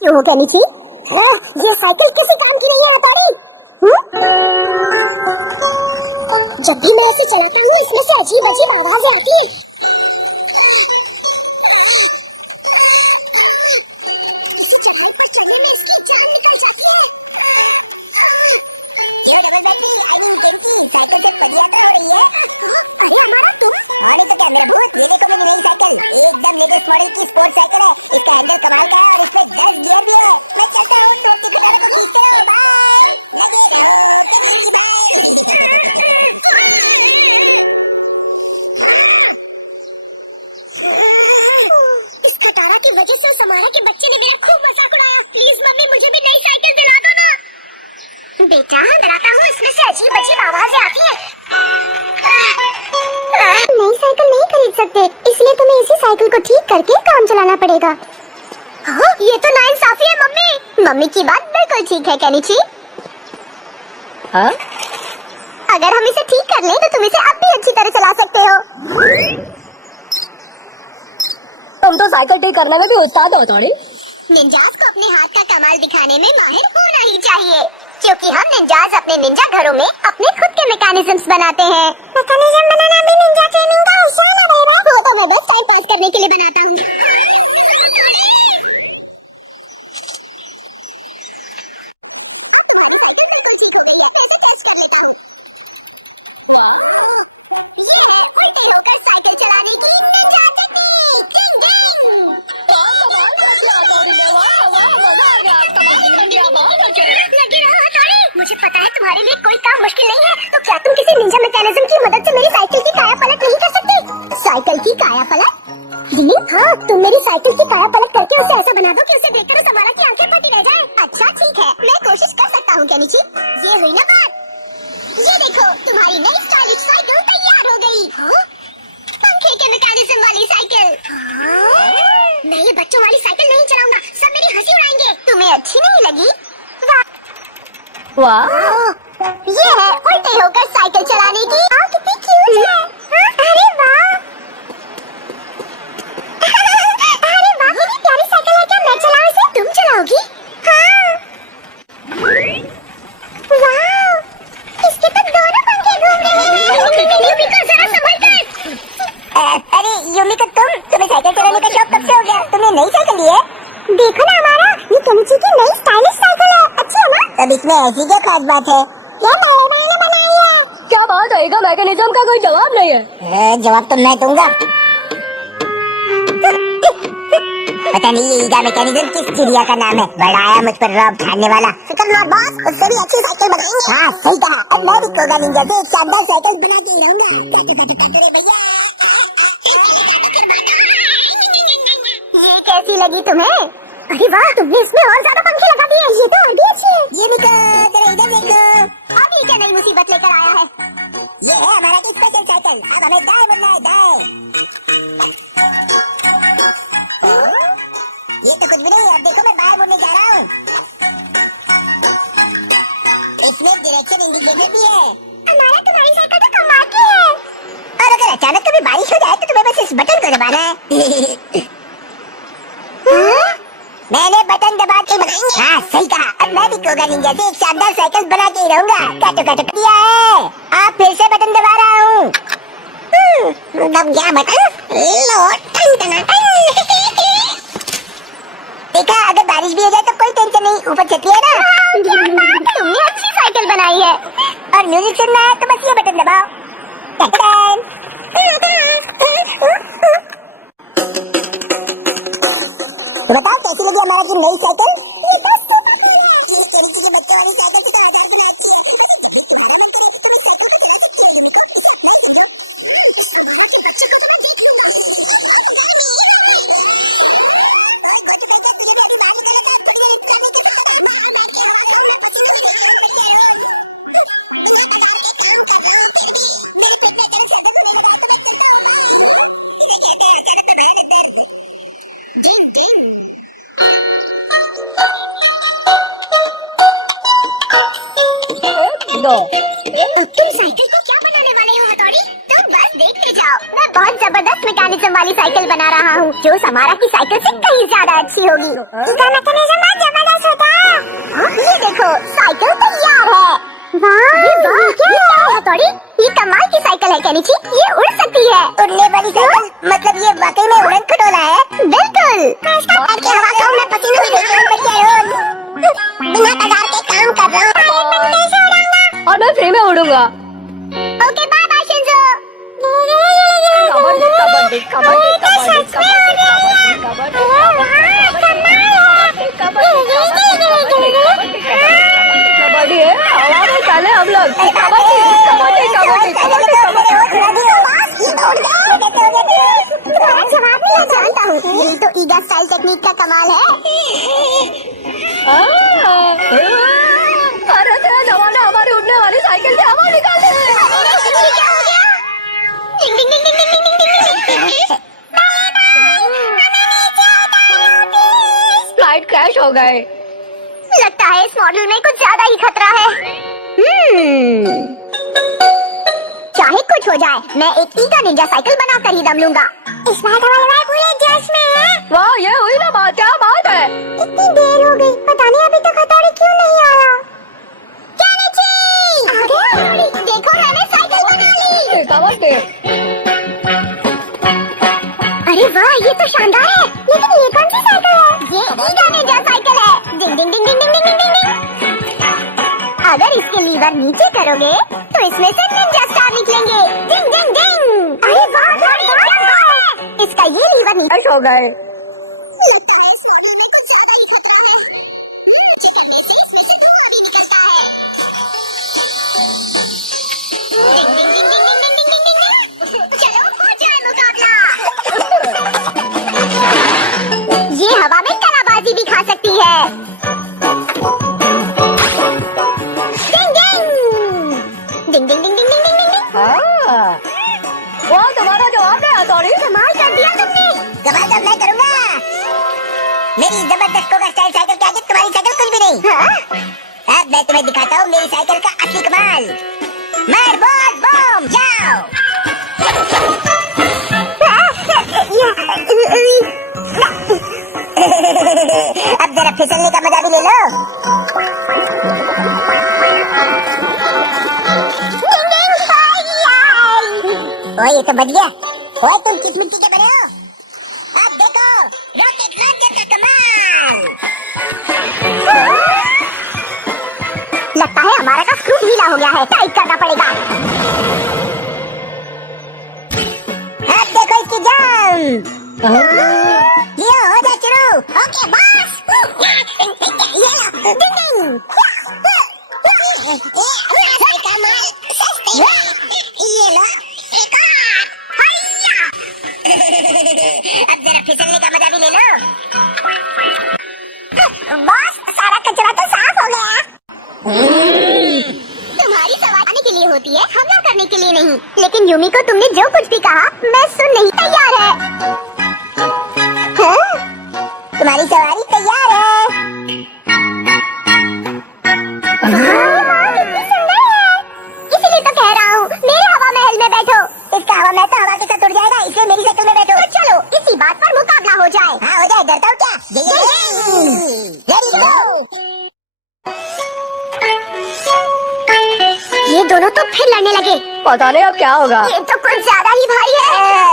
क्यों हो कहनी थी? ये साइकिल किसी काम की नहीं है बताड़ी। जब भी मैं ऐसे चलाती हूँ इसमें से अजीब अजीब आवाजें आती है। इसी चढ़ाई पर चढ़ने में इसकी जान निकल जाती है। ये इस खटारा की वजह से उस हमारा के बच्चे ने मेरा खूब मजाक उड़ाया। प्लीज मम्मी मुझे भी नई साइकिल दिला दो ना। बेटा डराता हूँ इसमें से अजीब अजीब आवाजें आती हैं। नई साइकिल नहीं खरीद सकते इसलिए तुम्हें इसी साइकिल को ठीक करके काम चलाना पड़ेगा। हाँ ये तो नाइंसाफी है मम्मी। मम्मी की बात बिल्कुल ठीक है केनिची। हाँ? अगर हम इसे ठीक कर लें तो तुम इसे अब भी अच्छी तरह चला सकते हो। तुम तो साइकिल ठीक करने में भी उस्ताद हो थोड़ी। निंजास को अपने हाथ का कमाल दिखाने में माहिर होना ही चाहिए क्योंकि हम निंजास अपने निंजा घरों में अपने खुद के मैकेनिज्म्स बनाते हैं। मैकेनिज्म बनाना भी निंजा ट्रेनिंग का हिस्सा है ना बेटा? वो तो मैं बस टाइम पास करने के लिए बनाता हूँ। मुझे पता है तुम्हारे लिए कोई काम मुश्किल नहीं है, तो क्या तुम किसी निंजा मैकेनिज्म की मदद से मेरी साइकिल की काया पलट नहीं कर सकते? साइकिल की काया पलट? हाँ, तुम मेरी साइकिल की काया पलट करके उसे ऐसा बना दो कि उसे देखकर उस हमारा की आंखें फटी रह जाए। अच्छा ठीक है, मैं कोशिश कर सकता हूँ केनिची। ये हुई ना बात। ये देखो तुम्हारी नई स्टाइलिश साइकिल तैयार हो गई। पंखे के मैकेनिज्म वाली साइकिल। मैं ये बच्चों वाली साइकिल नहीं चलाऊंगा, सब मेरी हंसी उड़ाएंगे। तुम्हें अच्छी नहीं लगी? वाह ये है उल्टे होकर साइकिल चलाने की। कितनी क्यूट है। अरे वाह अरे वाह कितनी प्यारी साइकिल है। क्या मैं चलाऊं इसे? तुम चलाओगी? हाँ। वाह इसके तो दोनों पंखे घूम रहे हैं। यूमिका जरा संभल कर। अरे यूमिका तुम्हें साइकिल चलाने का शौक कब से हो गया? तुमने नई साइकिल ली है? देखो ना हमारा ये केनिची की नई स्टाइलिश साइकिल है। अच्छी है ना? अब इसमें ऐसी क्या खास बात है? क्या बड़े भाई ने बनाई है? क्या बात है, इसका मैकेनिज्म का कोई जवाब नहीं है। जवाब तो मैं दूंगा। पता नहीं ये ईगा मैकेनिज्म किस चिड़िया का नाम है, बड़ा आया मुझ पर रौब झाड़ने वाला। फिकर मत बॉस, उससे भी अच्छी साइकिल बनाएंगे। हाँ सही कहा। अब मैं भी कोगा निंजा से एक शानदार साइकिल बना के ही रहूंगा। भैया ये कैसी लगी तुम्हें? अरे वाह तुमने इसमें और ज्यादा पंखे लगा दिए। ये तो और भी अच्छी है। ये भी जरा इधर देखो। अब ये क्या नई मुसीबत लेकर आया है? ये है हमारा स्पेशल साइकिल। अब हमें दाएं मुड़ना है, दाएं। ये तो कुछ भी नहीं। अब देखो मैं बाएं मुड़ने जा रहा हूँ। इसमें डायरेक्शन इंडिकेटर भी है। हमारा तुम्हारी साइकिल तो कमाल की है। और अगर अचानक कभी बारिश हो जाए तो तुम्हें बस इस बटन को दबाना है। मैंने बटन दबा के बनाएंगे। हाँ सही कहा। अब मैं भी कोगा निंजा से एक शानदार साइकिल बना के ही रहूंगा। काटो दिया है। अब फिर से बटन दबा रहा हूँ। दब गया बटन। लो टन टन टन। देखा अगर बारिश भी हो जाए तो कोई टेंशन नहीं, ऊपर छतरी है ना। तुमने अच्छी साइकिल बनाई है। और म्यूजिक सुनना है तो बस ये बटन दबाओ। तो बताओ कैसी लगी हमारा की नई साइकिल? तुम साइकिल को क्या बनाने वाले हो हथौड़ी? तुम बस देखते जाओ। मैं बहुत जबरदस्त मैकेनिज्म वाली साइकिल बना रहा हूँ जो समारा की साइकिल से कहीं ज्यादा अच्छी होगी। हथौड़ी, ये कमाल की साइकिल है केनिची, ये उड़ सकती है। उड़ने वाली साइकिल, मतलब ये वाकई में उड़न खटोला है। बिल्कुल। आपकी हवा खाऊं मैं, पसीनों में भीगूं, बढ़िया रोज बिना पगार के काम कर रहा हूँ। और मैं फ्री में उड़ूंगा। Okay bye bye Shinzo. Kabaddi kabaddi kabaddi kabaddi है, हवा में चले हम लोग। कबड्डी कबड्डी कबड्डी कबड्डी जवाब नहीं जानता हूँ, यही तो ईगा स्टाइल टेक्निक का कमाल है। अरे तेरा जमाना हमारी उड़ने वाली साइकिल से हवा निकाल दे। फ्लाइट क्रैश हो गए। लगता है इस मॉडल में कुछ ज्यादा ही खतरा है। चाहे कुछ हो जाए, मैं एक ईगा निंजा साइकिल बनाकर ही दम लूंगा। इस बार हमारे भाई पूरे जोश में है। वाह, ये हुई ना बात, क्या बात है। इतनी देर हो गई, पता नहीं अभी तक हथौड़ी क्यों नहीं आया। केनिची! देखो मैंने साइकिल बना ली। कबड्डी। अरे वाह, ये तो शानदार है। लेकिन ये कौन सी साइकिल है? ये ईगा निंजा साइकिल है। डिंग डिंग डिंग डिंग डिंग डिंग डिंग डिंग। अगर इसके लीवर नीचे करोगे तो इसमें से निंजा स्टार निकलेंगे। डिंग डिंग डिंग। अरे वाह, इसका ये लीवर नीचे हो गए। कुछ ज्यादा ही खतरा है। चलने से इसमें से धुआं भी निकलता है। डिंग डिंग डिंग डिंग डिंग डिंग डिंग डिंग। चलो हो जाए मुकाबला। ये हवा में कलाबाजी भी खा सकती है। डिंग डिंग डिंग डिंग डिंग डिंग डिंग डिंग। हाँ, वाह, तुम्हारा जवाब है हथौड़ी। कमाल कर दिया तुमने। कमाल तो मैं करूंगा। मेरी जबरदस्त कोका स्टाइल साइकिल के आगे तुम्हारी साइकिल कुछ भी नहीं। हाँ? अब मैं तुम्हें दिखाता हूँ मेरी साइकिल का असली कमाल। मार बॉल बम जाओ। अब जरा फिसलने का मजा भी ले लो। ओए ये तो बच गया। ओए तुम किस मिट्टी के बने हो? अब देखो रॉकेट लॉन्चर का कमाल। लगता है हमारा का स्क्रू ढीला हो गया है, टाइट करना पड़ेगा। अब देखो इसकी जंप। लियो हो जा शुरू। Okay boss. ये लो डिंग डिंग। ये लो अब जरा फिसलने का मजा भी ले लो। बॉस सारा कचरा तो साफ हो गया। तुम्हारी सवारी के लिए होती है, हमला करने के लिए नहीं। लेकिन यूमी को तुमने जो कुछ भी कहा मैं सुन नहीं तैयार है। हाँ? तुम्हारी सवारी तैयार है। इसलिए तो कह रहा हूँ मेरे हवा महल में बैठो। इसका हवा महल तो हवा के साथ उड़ जाएगा, इसलिए मेरी साइकिल में बैठो। तो चलो इसी बात पर मुकाबला हो जाए। हाँ हो जाए, डरता हूँ क्या। ये दोनों तो फिर लड़ने लगे। पता नहीं अब क्या होगा। ये तो कुछ ज्यादा ही भारी है।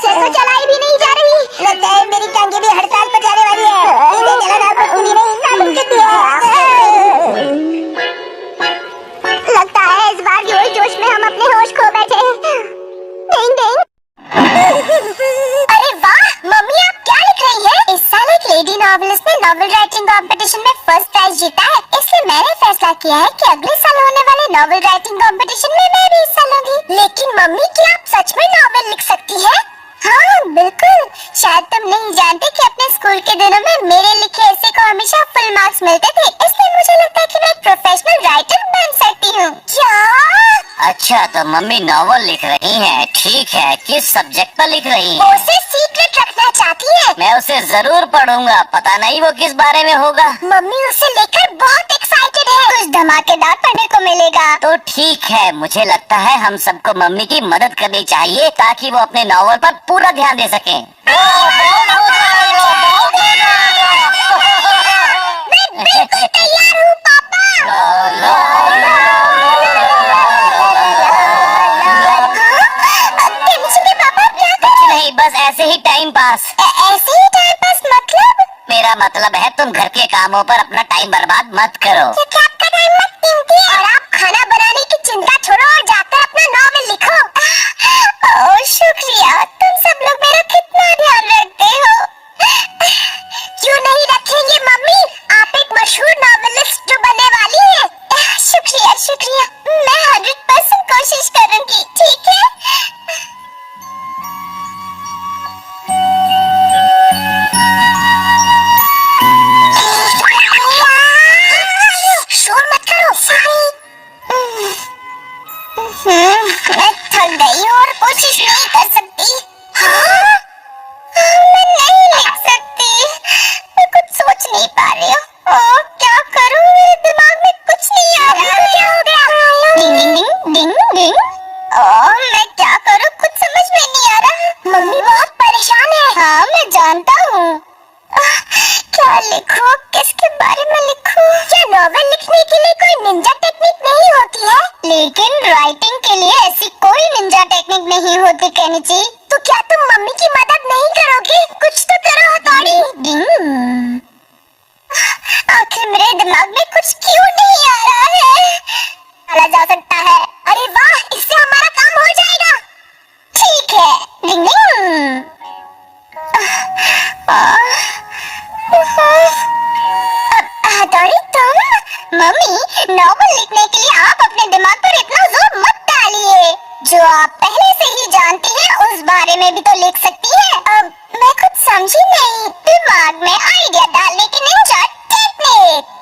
से तो चलाई भी नहीं जा रही। लगता है मेरी टांगे भी हड़ताल पर जाने वाली है। इसे चलाना पसंद नहीं, नामुमकिन है। लगता है इस बार जोश जोश में हम अपने होश खो बैठे। डिंग डिंग। अरे वाह मम्मी, आप क्या लिख रही हैं? इस साल एक लेडी नॉवेलिस्ट ने नॉवेल राइटिंग कंपटीशन में फर्स्ट प्राइज जीता है, इसलिए मैंने फैसला किया है कि अगले साल होने वाले नॉवेल राइटिंग कंपटीशन में मैं भी हिस्सा लूंगी। लेकिन मम्मी, क्या आप सच में नॉवेल लिख सकती हैं? हाँ बिल्कुल। शायद तुम नहीं जानते कि अपने स्कूल के दिनों में मेरे लिखे ऐसे को हमेशा फुल मार्क्स मिलते थे, इसलिए मुझे लगता है कि मैं एक प्रोफेशनल राइटर बन सकती हूँ। क्या? अच्छा, तो मम्मी नॉवल लिख रही हैं। ठीक है, किस सब्जेक्ट पर लिख रही हैं? वो उसे सीक्रेट रखना चाहती है। मैं उसे जरूर पढ़ूंगा, पता नहीं वो किस बारे में होगा। मम्मी उसे लेकर बहुत एक्साइटेड है, कुछ धमाकेदार पढ़ने को मिलेगा। तो ठीक है, मुझे लगता है हम सबको मम्मी की मदद करनी चाहिए ताकि वो अपने नॉवल पर पूरा ध्यान दे सकें। मैं बिल्कुल तैयार हूँ पापा। मतलब है तुम घर के कामों पर अपना टाइम बर्बाद मत करो। क्योंकि आपका टाइम मत कीमती है और आप खाना बनाने की चिंता छोड़ो और जाकर अपना नॉवेल लिखो। ओह शुक्रिया, तुम सब लोग मेरा कितना ध्यान रखते हो। क्यों नहीं रखेंगे मम्मी, आप एक मशहूर नॉवेलिस्ट जो बनने वाली हैं। शुक्रिया शुक्रिया, मैं 100% कोशिश करूंगी, ठीक है। शोर मत करो। मैं थक गई हूँ और कोशिश नहीं कर सकती। हाँ? मैं नहीं लिख सकती, मैं कुछ सोच नहीं पा रही हूँ। ओह, क्या करूँ, मेरे दिमाग में कुछ नहीं आ रहा है। क्या हो गया? डिंग डिंग डिंग डिंग। ओह, मैं क्या करूँ, कुछ समझ में नहीं आ रहा। मम्मी बहुत परेशान है। हाँ मैं जानता हूँ। क्या लिखूं, किसके बारे में लिखूं? क्या नॉवेल लिखने के लिए कोई निंजा टेक्निक नहीं होती है? लेकिन राइटिंग के लिए ऐसी कोई निंजा टेक्निक नहीं होती केनिची। तो क्या तुम मम्मी की मदद नहीं करोगी? कुछ तो करो हथौड़ी। आखिर मेरे दिमाग में कुछ क्यों नहीं आ रहा है? डाला जा सकता है। अरे वाह, इससे हमारा काम हो जाएगा। ठीक है। डिंग डिंग। हथौड़ी तुम? मम्मी, नॉवल लिखने के लिए आप अपने दिमाग पर इतना जोर मत डालिए। जो आप पहले से ही जानती हैं उस बारे में भी तो लिख सकती हैं। मैं कुछ समझी नहीं। दिमाग में आइडिया डालने की निंजा टेक्निक।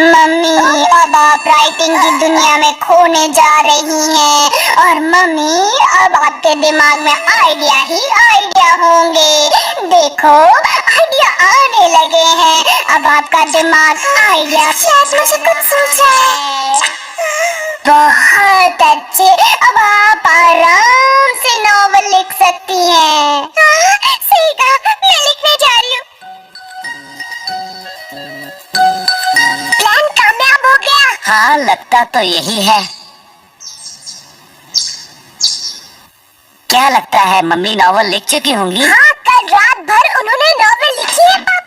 मम्मी, अब आप राइटिंग की दुनिया में खोने जा रही हैं और मम्मी अब आपके दिमाग में आइडिया ही आइडिया होंगे। देखो, आइडिया आने लगे हैं। अब आपका दिमाग आइडिया शायद मुझे कुछ सूझा है। बहुत अच्छे, अब आप आराम से नॉवल लिख सकती हैं। सही कहा, मैं लिखने जा रही हूँ। प्लान कामयाब हो गया। हाँ लगता तो यही है। क्या लगता है मम्मी नॉवल लिख चुकी होंगी? हाँ, कल रात भर उन्होंने नॉवेल लिखी है पापा।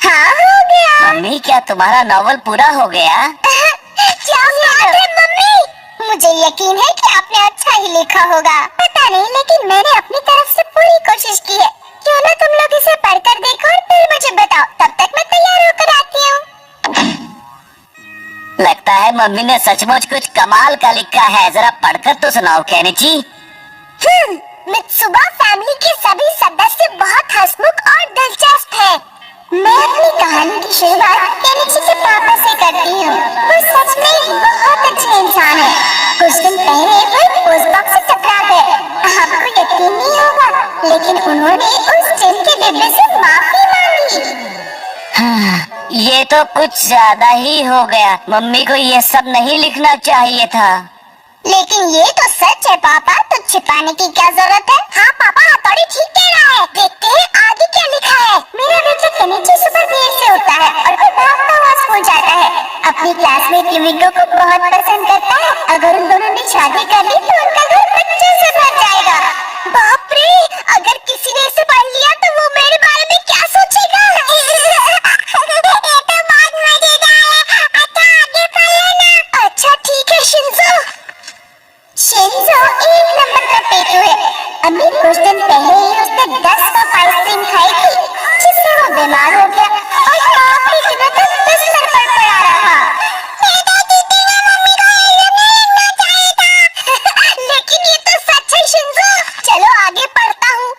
हाँ हो गया। मम्मी क्या तुम्हारा नॉवल पूरा हो गया? क्या बात है मम्मी, मुझे यकीन है कि आपने अच्छा ही लिखा होगा। पता नहीं, लेकिन मैंने अपनी तरफ से पूरी कोशिश की है। क्यों ना तुम लोग इसे पढ़कर देखो और फिर मुझे बताओ। तब तक मैं तैयार होकर आती हूँ। लगता है मम्मी ने सचमुच कुछ कमाल का लिखा है। जरा पढ़कर तो सुनाओ केनिची। मित्सुबा फैमिली के सभी सदस्य बहुत हंसमुख और दिलचस्प हैं। मैं अपनी कहानी की शुरुआत केनिची के पापा से करती हूँ। वो सच में बहुत अच्छे इंसान है। कुछ दिन पहले वो पोस्ट बॉक्स से टकरा गए। आपको यकीन नहीं होगा, लेकिन उन्होंने उस टिन के डिब्बे से माफी मांगी। हाँ, ये तो कुछ ज्यादा ही हो गया। मम्मी को ये सब नहीं लिखना चाहिए था। लेकिन ये तो सच है पापा, तो छिपाने की क्या जरूरत है? हाँ पापा, हथौड़ी ठीक कह रहा है। देखते हैं आगे क्या लिखा है। मेरा बेटा केनिची सुबह देर से उठता है और फिर भागता हुआ स्कूल जाता है। अपनी क्लासमेट युमिको को बहुत पसंद करता है। अगर उन दोनों ने शादी कर ली तो उनका घर बच्चों से भर जाएगा। बाप रे, अगर किसी ने इसे पढ़ लिया तो वो मेरे बारे में क्या सोचेगा? ये तो बहुत मजेदार है। अच्छा आगे पढ़ लेना। अच्छा ठीक है शिंजो। शिंजो एक नंबर का पेटू है। अभी कुछ दिन पहले ही उसने 10 कप आइसक्रीम खाई थी, जिससे वो बीमार हो गया और काफी दिनों तक बिस्तर पर पड़ा रहा। लेकिन ये तो सच है शिंजो। चलो आगे पढ़ता हूँ।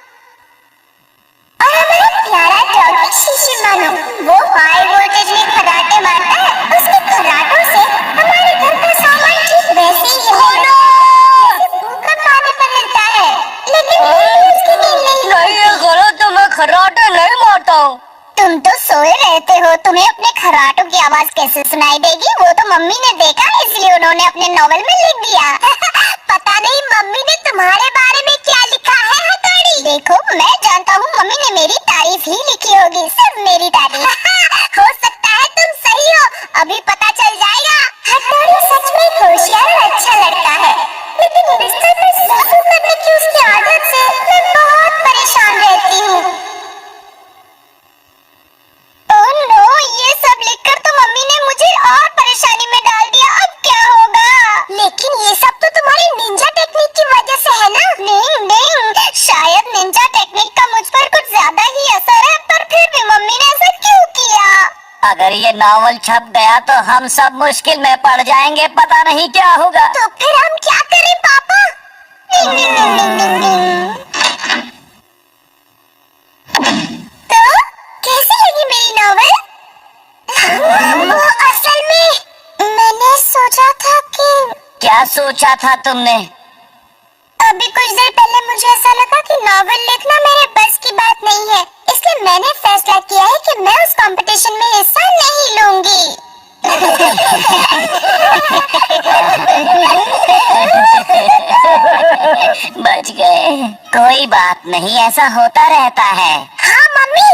और हमारा प्यारा डॉगी शिशिमारू, वो हाई वोल्टेज में खर्राटे मारता है। उसके खर्राटों से हमारे घर का सामान ठीक वैसे ही है। भूकंप आने पर हिलता है, लेकिन उसकी नींद नहीं नहीं, ये गलत है। मैं खर्राटे नहीं मारता हूँ। तुम तो सोए रहते हो, तुम्हें अपने खर्राटों की आवाज कैसे सुनाई देगी? वो तो मम्मी ने देखा, इसलिए उन्होंने अपने नॉवेल में लिख दिया। पता नहीं मम्मी ने तुम्हारे बारे में क्या लिखा है हथौड़ी। देखो, मैं जानता हूँ मम्मी ने मेरी तारीफ ही लिखी होगी, सिर्फ मेरी तारीफ। हो सकता है तुम सही हो, अभी पता चल जाएगा। हथौड़ी सच में होशियार और अच्छा लड़का है, लेकिन बिस्तर पर सुसु करने की उसकी आदत से मैं बहुत परेशान रहती हूँ। अगर ये नॉवल छप गया तो हम सब मुश्किल में पड़ जाएंगे, पता नहीं क्या होगा। तो फिर हम क्या करें पापा? डिंग, डिंग, डिंग, डिंग, डिंग, डिंग। तो कैसी लगी मेरी नॉवल? वो असल में मैंने सोचा था कि क्या सोचा था तुमने? अभी कुछ देर पहले मुझे ऐसा लगा कि नॉवेल लिखना मेरे बस की बात नहीं है, इसलिए मैंने फैसला किया है कि मैं उस कंपटीशन में हिस्सा नहीं लूंगी। बच गए। कोई बात नहीं, ऐसा होता रहता है। हाँ मम्मी,